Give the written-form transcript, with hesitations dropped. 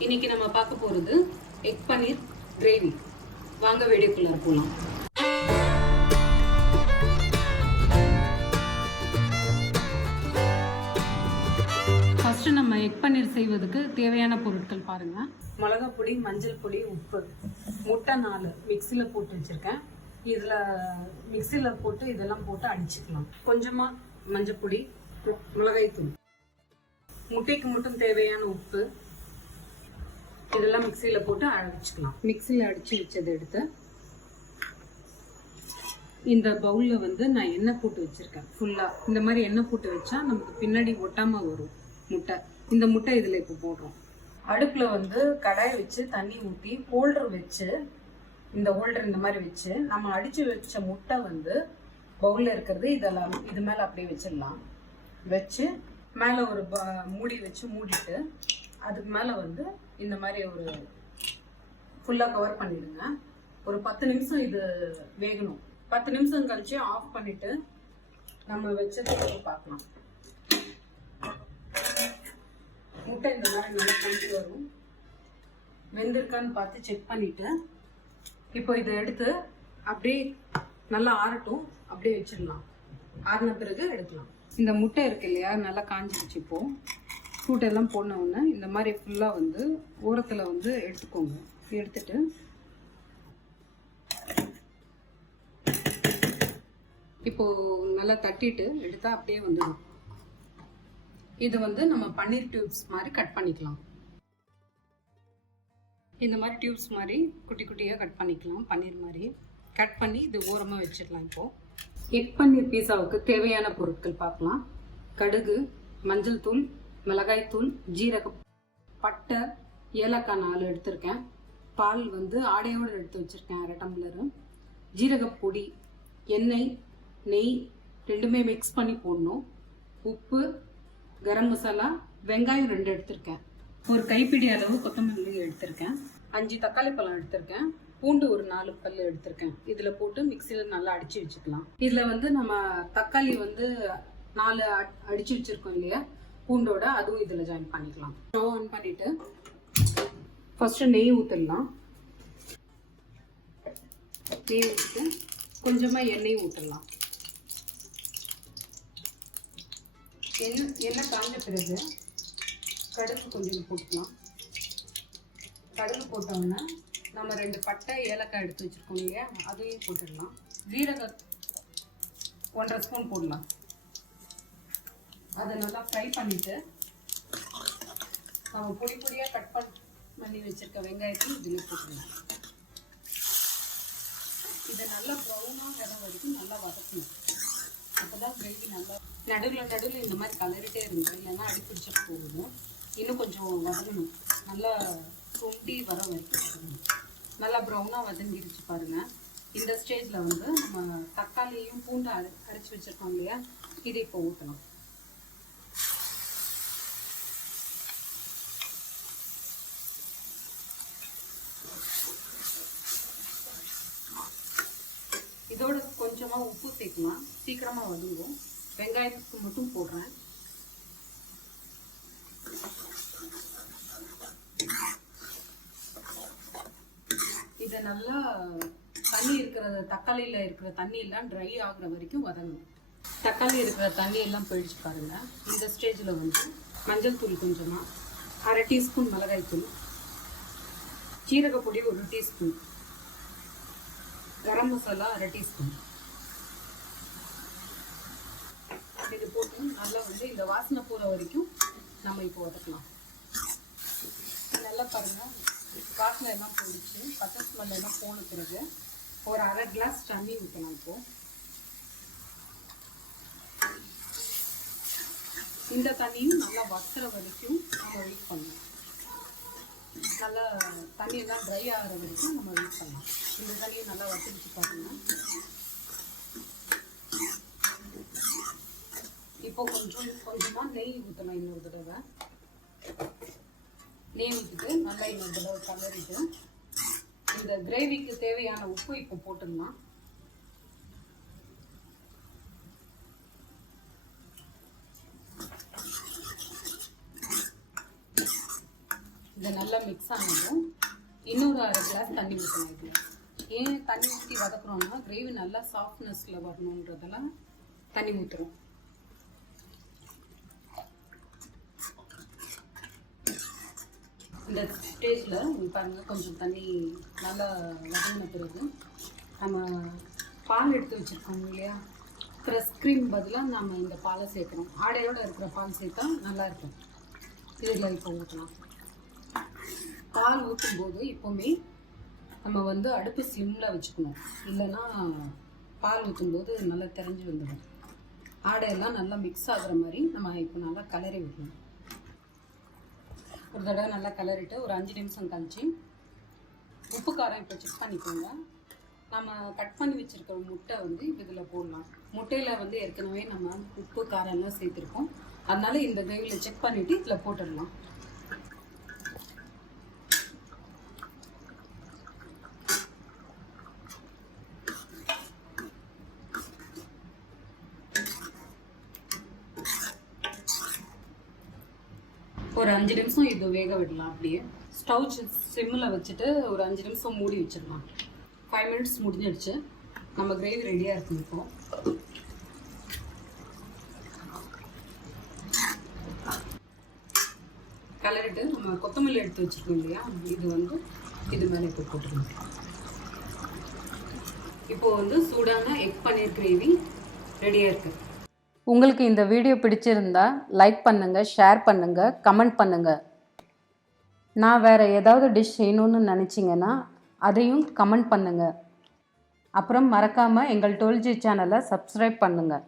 இன்னைக்கு நம்ம பார்க்க போறது எக் பன்னீர் கிரேவி. வாங்க வீடியோக்குள்ள போலாம். ஃபர்ஸ்ட் நம்ம எக் பன்னீர் செய்வதற்கு தேவையான பொருட்கள் பாருங்க. மிளகாய் பொடி, மஞ்சள் பொடி, உப்பு, முட்டை 4 மிக்சியில் போட்டு வச்சிருக்கேன். இதில் மிக்சியில் போட்டு இதெல்லாம் போட்டு அடிச்சுக்கலாம். கொஞ்சமாக மஞ்சள் பொடி, மிளகாய் தூள், முட்டைக்கு மட்டும் தேவையான உப்பு, இதெல்லாம் மிக்சியில் போட்டு அடிச்சுக்கலாம். மிக்சியில் அடித்து வச்சதை எடுத்து இந்த பவுலில் வந்து நான் எண்ணெய் போட்டு வச்சுருக்கேன். ஃபுல்லாக இந்த மாதிரி எண்ணெய் போட்டு வச்சா நமக்கு பின்னாடி ஒட்டாமல் வரும் முட்டை. இந்த முட்டை இதில் இப்போ போடுறோம். அடுப்பில் வந்து கடாயை வச்சு தண்ணி ஊற்றி ஹோல்டர் வச்சு, இந்த ஹோல்டர் இந்த மாதிரி வச்சு நம்ம அடித்து வச்ச முட்டை வந்து பவுலில் இருக்கிறது இதெல்லாம் இது மேலே அப்படியே வச்சிடலாம். வச்சு மேலே ஒரு மூடி வச்சு மூடிட்டு அதுக்கு மேலே வந்து இந்த மாதிரி ஒரு ஃபுல்லாக கவர் பண்ணிடுங்க. ஒரு 10 நிமிஷம் இது வேகணும். 10 நிமிஷம் கழிச்சு ஆஃப் பண்ணிட்டு நம்ம வச்சதை பார்க்கலாம். முட்டை இந்த மாதிரி நல்லா கழிச்சு வரும். வெந்திருக்கான்னு பார்த்து செக் பண்ணிட்டு இப்போ இதை எடுத்து அப்படியே நல்லா ஆறட்டும், அப்படியே வச்சிடலாம். ஆறின பிறகு எடுக்கலாம். இந்த முட்டை இருக்கு இல்லையா, நல்லா காஞ்சிடுச்சு. இப்போ கூட்டெல்லாம் போன உடனே இந்த மாதிரி ஃபுல்லாக வந்து ஓரத்தில் வந்து எடுத்துக்கோங்க. எடுத்துட்டு இப்போது நல்லா தட்டிட்டு எடுத்தால் அப்படியே வந்துடும். இது வந்து நம்ம பன்னீர் டியூப்ஸ் மாதிரி கட் பண்ணிக்கலாம். இந்த மாதிரி டியூப்ஸ் மாதிரி குட்டி குட்டியாக கட் பண்ணிக்கலாம். பன்னீர் மாதிரி கட் பண்ணி இது ஓரமாக வச்சிடலாம். இப்போது எக் பன்னீர் பீஸாவுக்கு தேவையான பொருட்கள் பார்க்கலாம். கடுகு, மஞ்சள் தூள், மிளகாய் தூள், ஜீரகம், பட்டை, ஏலக்காய் 4 எடுத்திருக்கேன். பால் வந்து ஆடையோடு எடுத்து வச்சுருக்கேன் 1/2 டம்ளரு. ஜீரகப்பொடி, எண்ணெய், நெய் ரெண்டுமே மிக்ஸ் பண்ணி போடணும். உப்பு, கரம் மசாலா, வெங்காயம் 2 எடுத்திருக்கேன். ஒரு கைப்பிடி அளவு கொத்தமல்லி எடுத்திருக்கேன். 5 தக்காளி பழம் எடுத்திருக்கேன். பூண்டு ஒரு 4 பல் எடுத்திருக்கேன். இதில் போட்டு மிக்சியில் நல்லா அடித்து வச்சுக்கலாம். இதில் வந்து நம்ம தக்காளி வந்து 4 அடித்து வச்சுருக்கோம் இல்லையா பூண்டோட, அதுவும் இதில் ஜாயின் பண்ணிக்கலாம். ஸ்டவ் ஆன் பண்ணிவிட்டு ஃபஸ்ட்டு நெய் ஊற்றிடலாம். நெய் ஊற்றிட்டு கொஞ்சமாக எண்ணெய் ஊற்றிடலாம். எண்ணெய் காஞ்ச பிறகு கடுகு கொஞ்சம் போட்டுக்கலாம். கடுகு போட்டோன்னா நம்ம 2 பட்டை, ஏலக்காய் எடுத்து வச்சுருக்கோம் இல்லையா, அதையும் போட்டுடலாம். ஜீரகம் 1/2 ஸ்பூன் போடலாம். அதை நல்லா ஃப்ரை பண்ணிவிட்டு நம்ம பொடி பொடியாக கட் பண்ணி வச்சுருக்க வெங்காயத்தையும் இதில் போட்டுடலாம். இதை நல்லா ப்ரௌனாக வர வரைக்கும் நல்லா வதக்கணும். அப்போ தான் கிரேவி நல்லா நடுவில் இந்த மாதிரி கலரிட்டே இருந்தோம், இல்லைன்னா அடிப்பிடிச்ச போகுது. இன்னும் கொஞ்சம் வதங்கணும். நல்லா சுண்டி வர வரைக்கும் வதங்கணும். நல்லா ப்ரௌனாக வதங்கிடுச்சு பாருங்கள். இந்த ஸ்டேஜில் வந்து நம்ம தக்காளியையும் பூண்டு அரைச்சி வச்சுருக்கோம் இல்லையா, இதை இப்போ ஊற்றணும். இதோட கொஞ்சமாக உப்பு சேர்க்கலாம், சீக்கிரமாக வதங்கும். வெங்காயத்துக்கு மட்டும் போடுறேன். இதை நல்லா தண்ணி தக்காளியில் இருக்கிற தண்ணி எல்லாம் ட்ரை ஆகுற வரைக்கும் வதங்கணும். தக்காளி இருக்கிற தண்ணி எல்லாம் போயிடுச்சு பாருங்க. இந்த ஸ்டேஜில் வந்து மஞ்சள் தூள் கொஞ்சமாக, 1/2 டீஸ்பூன் மிளகாய் தூள், ஜீரகப்பொடி 1 டீஸ்பூன், கரம் மசாலா 1/2 டீஸ்பூன், இது போட்டு நல்லா வந்து இந்த வாசனை போகிற வரைக்கும் நம்ம இப்போ வதக்கலாம். நல்லா பாருங்கள், வாசனை எல்லாம் போயிடுச்சு. பச்சை ஸ்மெல் எல்லாம் போன பிறகு ஒரு 1/2 கிளாஸ் தண்ணி ஊற்றலாம். இப்போது இந்த தண்ணியும் நல்லா வத்துற வரைக்கும் நம்ம வெயிட் பண்ணலாம். நல்லா தண்ணியெல்லாம் ட்ரை ஆகிற வரைக்கும் நம்ம வெயிட் பண்ணலாம். இந்த தண்ணியை நல்லா வத்திடுச்சு பார்த்தீங்கன்னா. இப்போ கொஞ்சமாக நெய் ஊற்றலாம். இன்னொரு தடவை நெய் ஊற்றிட்டு நல்லா இன்னொரு தடவை கலரிட்டு இந்த கிரேவிக்கு தேவையான உப்பு இப்போ போட்டுடலாம். இதை நல்லா மிக்ஸ் ஆனதும் இன்னொரு அரை கிளாஸ் தண்ணி ஊற்றணும். இதில் ஏன் தண்ணி ஊற்றி வதக்குறோம்னா கிரேவி நல்லா சாஃப்ட்னஸில் வரணுன்றதெல்லாம் தண்ணி ஊற்றுறோம். இந்த ஸ்டேஜில் பாருங்கள், கொஞ்சம் தண்ணி நல்லா வதங்கின பிறகு நம்ம பால் எடுத்து வச்சுருக்கோம் இல்லையா, ஃப்ரெஷ் க்ரீம் பதிலாக நம்ம இந்த பாலை சேர்க்கணும். ஆடையோடு இருக்கிற பால் சேர்த்தா நல்லாயிருக்கும். இதில் இப்போ ஊற்றலாம். பால் ஊற்றும்போது எப்போவுமே நம்ம அடுப்பு ஸ்லிம்மில் வச்சுக்கணும், இல்லைன்னா பால் ஊற்றும்போது நல்லா தெரிஞ்சு வந்துடும். ஆடையெல்லாம் நல்லா மிக்ஸ் ஆகுற மாதிரி நம்ம இப்போ நல்லா கலரி விடணும். ஒரு தடவை நல்லா கலரிட்டு ஒரு 5 நிமிஷம் கழிச்சு உப்பு காரம் இப்போ செக் பண்ணிக்கோங்க. நம்ம கட் பண்ணி வச்சுருக்கிற முட்டை இதில் போடலாம். முட்டையில் ஏற்கனவே நம்ம உப்பு காரம் எல்லாம் சேர்த்துருக்கோம். அதனால இந்த கிரேவியில் செக் பண்ணிவிட்டு இதில் போட்டுடலாம். ஒரு 5 நிமிஷம் இது வேக விடலாம். அப்படியே ஸ்டவ் சிம்மில் வச்சுட்டு ஒரு 5 நிமிஷம் மூடி வச்சிடலாம். 5 மினிட்ஸ் முடிஞ்சிடுச்சு. நம்ம கிரேவி ரெடியாக இருக்கும். இப்போ கலரிட்டு நம்ம கொத்தமல்லி எடுத்து வச்சுருக்கோம் இல்லையா, இது மேலே இப்போ போட்டுருவோம். இப்போ சூடான எக் பன்னீர் கிரேவி ரெடியாக இருக்குது. உங்களுக்கு இந்த வீடியோ பிடிச்சிருந்தா லைக் பண்ணுங்கள், ஷேர் பண்ணுங்கள், கமெண்ட் பண்ணுங்கள். நான் வேறு ஏதாவது டிஷ் செய்யணுன்னு நினச்சிங்கன்னா அதையும் கமெண்ட் பண்ணுங்கள். அப்புறம் மறக்காமல் எங்கள் 12G சேனலை சப்ஸ்கிரைப் பண்ணுங்கள்.